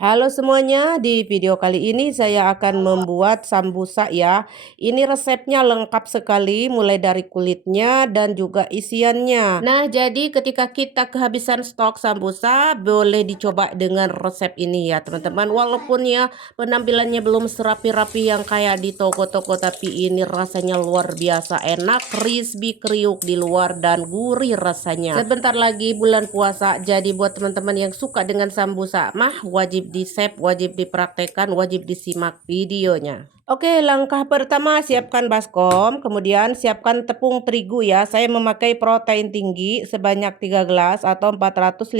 Halo semuanya, di video kali ini saya akan membuat sambusa ya. Ini resepnya lengkap sekali, mulai dari kulitnya dan juga isiannya. Nah, jadi ketika kita kehabisan stok sambusa, boleh dicoba dengan resep ini ya teman-teman. Walaupun ya penampilannya belum serapi-rapi yang kayak di toko-toko, tapi ini rasanya luar biasa enak, crispy, kriuk di luar dan gurih rasanya. Sebentar lagi bulan puasa, jadi buat teman-teman yang suka dengan sambusa mah wajib di-save, wajib dipraktekkan, wajib disimak videonya. Oke, langkah pertama siapkan baskom, kemudian siapkan tepung terigu ya. Saya memakai protein tinggi sebanyak 3 gelas atau 450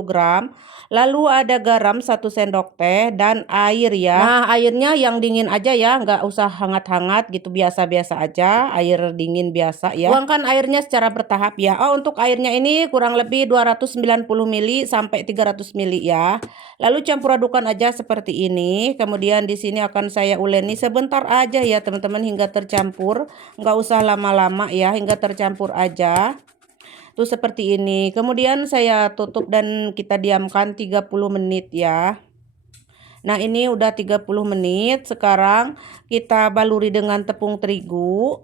gram. Lalu ada garam 1 sendok teh dan air ya. Nah, airnya yang dingin aja ya, nggak usah hangat-hangat gitu, biasa-biasa aja, air dingin biasa ya. Tuangkan airnya secara bertahap ya. Oh, untuk airnya ini kurang lebih 290 ml sampai 300 ml ya. Lalu campur adukan aja seperti ini. Kemudian di sini akan saya uleni sebentar aja ya teman-teman hingga tercampur. Nggak usah lama-lama ya, hingga tercampur aja. Tuh seperti ini. Kemudian saya tutup dan kita diamkan 30 menit ya. Nah, ini udah 30 menit. Sekarang kita baluri dengan tepung terigu.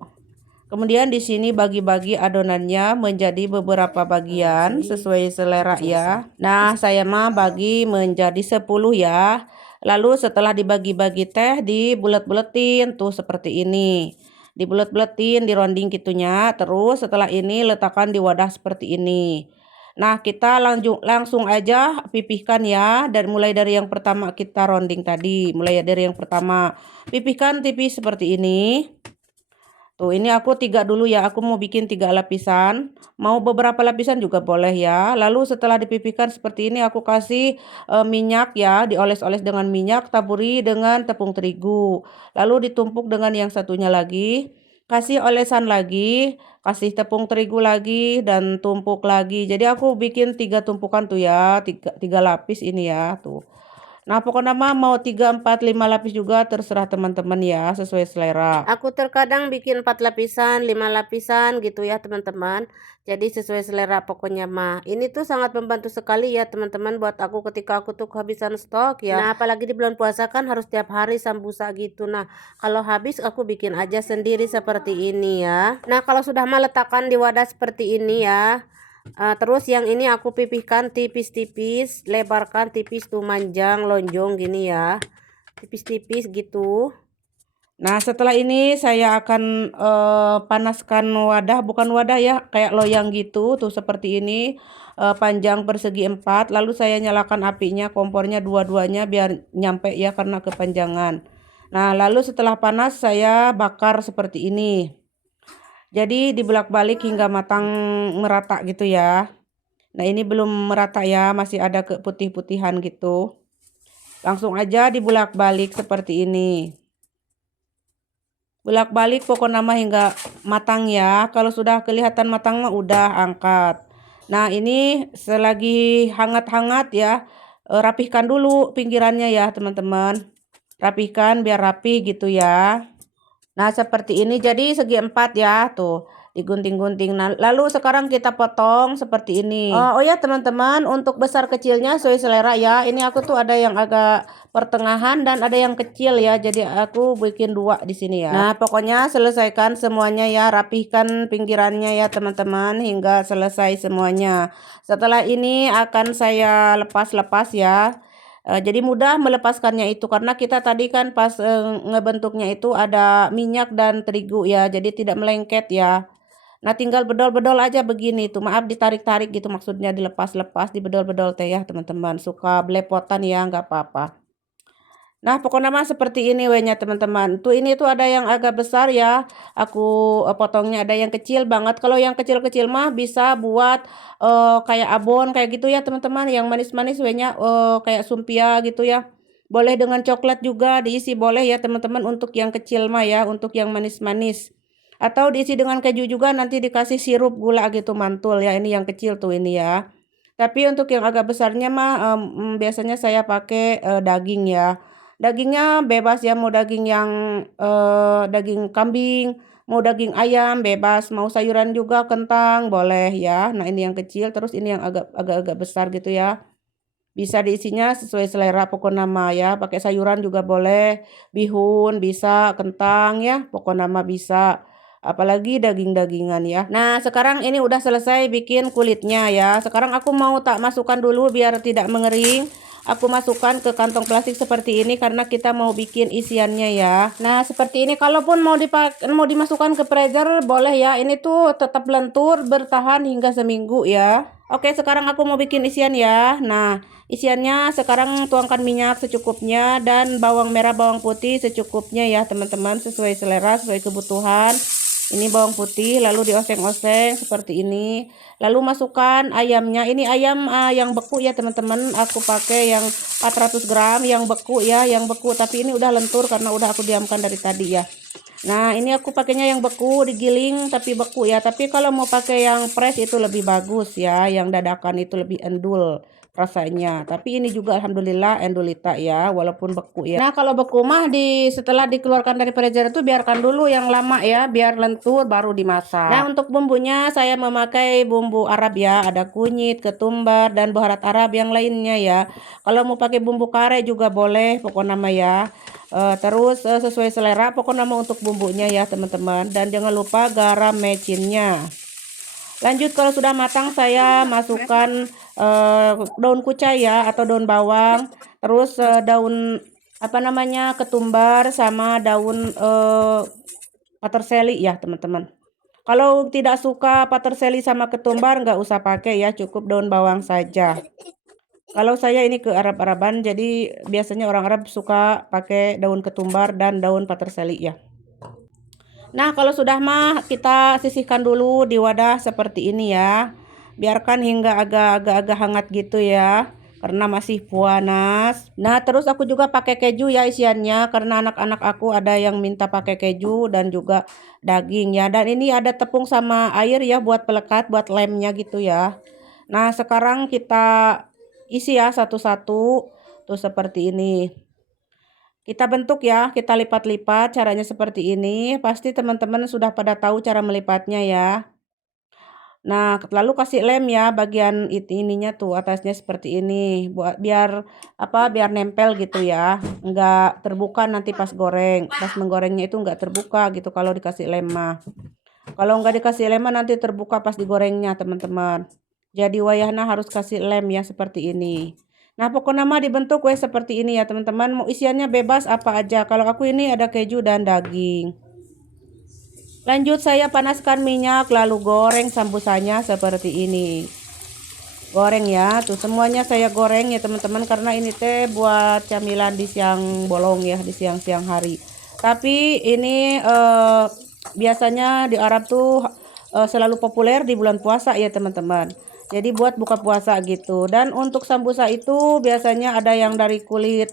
Kemudian di sini bagi-bagi adonannya menjadi beberapa bagian sesuai selera ya. Nah, saya mah bagi menjadi 10 ya. Lalu setelah dibagi-bagi teh dibulet-buletin tuh seperti ini. Dibulet-buletin, dironding gitunya. Terus setelah ini letakkan di wadah seperti ini. Nah, kita langsung aja pipihkan ya. Dan mulai dari yang pertama kita ronding tadi. Mulai dari yang pertama pipihkan tipis seperti ini. Tuh, ini aku 3 dulu ya, aku mau bikin 3 lapisan. Mau beberapa lapisan juga boleh ya. Lalu setelah dipipihkan seperti ini aku kasih minyak ya, dioles-oles dengan minyak, taburi dengan tepung terigu. Lalu ditumpuk dengan yang satunya lagi. Kasih olesan lagi, kasih tepung terigu lagi dan tumpuk lagi. Jadi aku bikin 3 tumpukan tuh ya, 3 lapis ini ya, tuh. Nah, pokoknya mah mau 3, 4, 5 lapis juga terserah teman-teman ya, sesuai selera. Aku terkadang bikin 4 lapisan, 5 lapisan gitu ya teman-teman. Jadi sesuai selera pokoknya mah. Ini tuh sangat membantu sekali ya teman-teman buat aku ketika aku tuh kehabisan stok ya. Nah, apalagi di bulan puasa kan harus tiap hari sambusa gitu. Nah, kalau habis aku bikin aja sendiri seperti ini ya. Nah, kalau sudah meletakkan di wadah seperti ini ya. Terus yang ini aku pipihkan tipis-tipis, lebarkan tipis tuh manjang lonjong gini ya, tipis-tipis gitu. Nah, setelah ini saya akan panaskan wadah, bukan wadah ya, kayak loyang gitu tuh seperti ini, panjang persegi 4. Lalu saya nyalakan apinya, kompornya dua-duanya biar nyampe ya karena kepanjangan. Nah, lalu setelah panas saya bakar seperti ini. Jadi dibelak-balik hingga matang merata gitu ya. Nah, ini belum merata ya, masih ada keputih-putihan gitu. Langsung aja dibulak-balik seperti ini. Bolak-balik pokoknya mah hingga matang ya. Kalau sudah kelihatan matang mah udah angkat. Nah, ini selagi hangat-hangat ya, rapihkan dulu pinggirannya ya teman-teman. Rapihkan biar rapi gitu ya. Nah, seperti ini jadi segi 4 ya, tuh. Digunting-gunting. Nah, lalu sekarang kita potong seperti ini. Oh ya, teman-teman, untuk besar kecilnya sesuai selera ya. Ini aku tuh ada yang agak pertengahan dan ada yang kecil ya. Jadi aku bikin 2 di sini ya. Nah, pokoknya selesaikan semuanya ya, rapihkan pinggirannya ya, teman-teman, hingga selesai semuanya. Setelah ini akan saya lepas-lepas ya. Jadi mudah melepaskannya itu karena kita tadi kan pas ngebentuknya itu ada minyak dan terigu ya, jadi tidak melengket ya. Nah, tinggal bedol-bedol aja begini tuh, maaf ditarik-tarik gitu, maksudnya dilepas-lepas, dibedol-bedol teh ya teman-teman, suka belepotan ya nggak apa-apa. Nah, pokoknya mah seperti ini wehnya teman-teman. Tuh ini tuh ada yang agak besar ya. Aku potongnya ada yang kecil banget. Kalau yang kecil-kecil mah bisa buat kayak abon kayak gitu ya teman-teman. Yang manis-manis wehnya kayak sumpia gitu ya. Boleh dengan coklat juga diisi boleh ya teman-teman untuk yang kecil mah ya, untuk yang manis-manis. Atau diisi dengan keju juga nanti dikasih sirup gula gitu mantul ya. Ini yang kecil tuh ini ya. Tapi untuk yang agak besarnya mah biasanya saya pakai daging ya. Dagingnya bebas ya, mau daging yang daging kambing, mau daging ayam bebas, mau sayuran juga kentang boleh ya. Nah, ini yang kecil, terus ini yang agak-agak besar gitu ya. Bisa diisinya sesuai selera pokoknya mah ya, pakai sayuran juga boleh, bihun bisa, kentang ya, pokoknya mah bisa. Apalagi daging-dagingan ya. Nah, sekarang ini udah selesai bikin kulitnya ya. Sekarang aku mau tak masukkan dulu biar tidak mengering. Aku masukkan ke kantong plastik seperti ini karena kita mau bikin isiannya ya. Nah, seperti ini. Kalaupun mau dimasukkan ke freezer boleh ya. Ini tuh tetap lentur bertahan hingga seminggu ya. Oke, sekarang aku mau bikin isian ya. Nah, isiannya sekarang tuangkan minyak secukupnya dan bawang merah, bawang putih secukupnya ya teman-teman, sesuai selera, sesuai kebutuhan. Ini bawang putih lalu dioseng-oseng seperti ini. Lalu masukkan ayamnya. Ini ayam yang beku ya teman-teman. Aku pakai yang 400 gram yang beku ya, yang beku. Tapi ini udah lentur karena udah aku diamkan dari tadi ya. Nah, ini aku pakainya yang beku, digiling tapi beku ya. Tapi kalau mau pakai yang fresh itu lebih bagus ya. Yang dadakan itu lebih endul rasanya. Tapi ini juga alhamdulillah endulita ya, walaupun beku ya. Nah, kalau beku mah setelah dikeluarkan dari freezer itu biarkan dulu yang lama ya, biar lentur baru dimasak. Nah, untuk bumbunya saya memakai bumbu Arab ya, ada kunyit, ketumbar dan baharat Arab yang lainnya ya. Kalau mau pakai bumbu kare juga boleh, pokoknya nama ya. Terus sesuai selera pokoknya nama untuk bumbunya ya teman-teman, dan jangan lupa garam mecinnya. Lanjut, kalau sudah matang saya masukkan daun kucai ya atau daun bawang, terus daun ketumbar sama daun paterseli ya teman-teman. Kalau tidak suka paterseli sama ketumbar nggak usah pakai ya, cukup daun bawang saja. Kalau saya ini ke Arab-Araban, jadi biasanya orang Arab suka pakai daun ketumbar dan daun paterseli ya. Nah, kalau sudah mah kita sisihkan dulu di wadah seperti ini ya. Biarkan hingga agak-agak hangat gitu ya. Karena masih panas. Nah, terus aku juga pakai keju ya isiannya. Karena anak-anak aku ada yang minta pakai keju dan juga daging ya. Dan ini ada tepung sama air ya buat pelekat, buat lemnya gitu ya. Nah, sekarang kita isi ya satu-satu. Tuh seperti ini. Kita bentuk ya, kita lipat-lipat, caranya seperti ini. Pasti teman-teman sudah pada tahu cara melipatnya ya. Nah, lalu kasih lem ya bagian ininya tuh atasnya seperti ini. Buat biar nempel gitu ya. Enggak terbuka nanti pas goreng. Pas menggorengnya itu enggak terbuka gitu kalau dikasih lem mah. Kalau enggak dikasih lem mah nanti terbuka pas digorengnya, teman-teman. Jadi wayahna harus kasih lem ya seperti ini. Nah, pokoknya mah dibentuk seperti ini ya teman-teman. Mau isiannya bebas apa aja. Kalau aku ini ada keju dan daging. Lanjut, saya panaskan minyak lalu goreng sambusanya seperti ini. Goreng ya, tuh semuanya saya goreng ya teman-teman, karena ini teh buat camilan di siang bolong ya, di siang-siang hari. Tapi ini biasanya di Arab tuh selalu populer di bulan puasa ya teman-teman. Jadi buat buka puasa gitu. Dan untuk sambusa itu biasanya ada yang dari kulit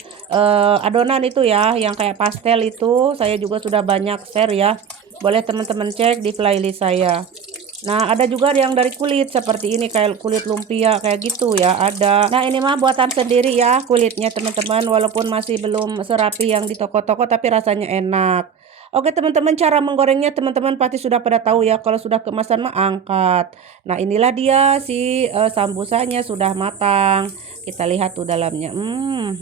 adonan itu ya, yang kayak pastel itu. Saya juga sudah banyak share ya. Boleh teman-teman cek di playlist saya. Nah, ada juga yang dari kulit seperti ini, kayak kulit lumpia kayak gitu ya, ada. Nah, ini mah buatan sendiri ya kulitnya teman-teman, walaupun masih belum serapi yang di toko-toko tapi rasanya enak. Oke teman-teman, cara menggorengnya teman-teman pasti sudah pada tahu ya. Kalau sudah kemasan mah angkat. Nah, inilah dia si sambusanya sudah matang. Kita lihat tuh dalamnya.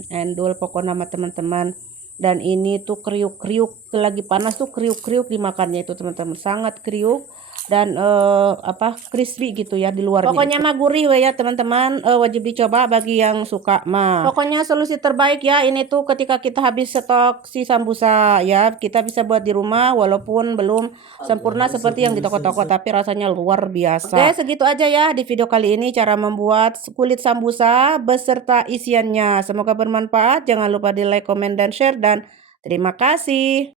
Endul pokoknya nama teman-teman. Dan ini tuh kriuk-kriuk, lagi panas tuh kriuk-kriuk dimakannya itu teman-teman, sangat kriuk dan crispy gitu ya di luarnya. Pokoknya mah gurih ya teman-teman, wajib dicoba bagi yang suka mah. Pokoknya solusi terbaik ya ini tuh ketika kita habis stok si sambusa ya, kita bisa buat di rumah walaupun belum sempurna seperti yang di toko-toko, tapi rasanya luar biasa. Oke, segitu aja ya di video kali ini cara membuat kulit sambusa beserta isiannya. Semoga bermanfaat. Jangan lupa di like, komen, dan share, dan terima kasih.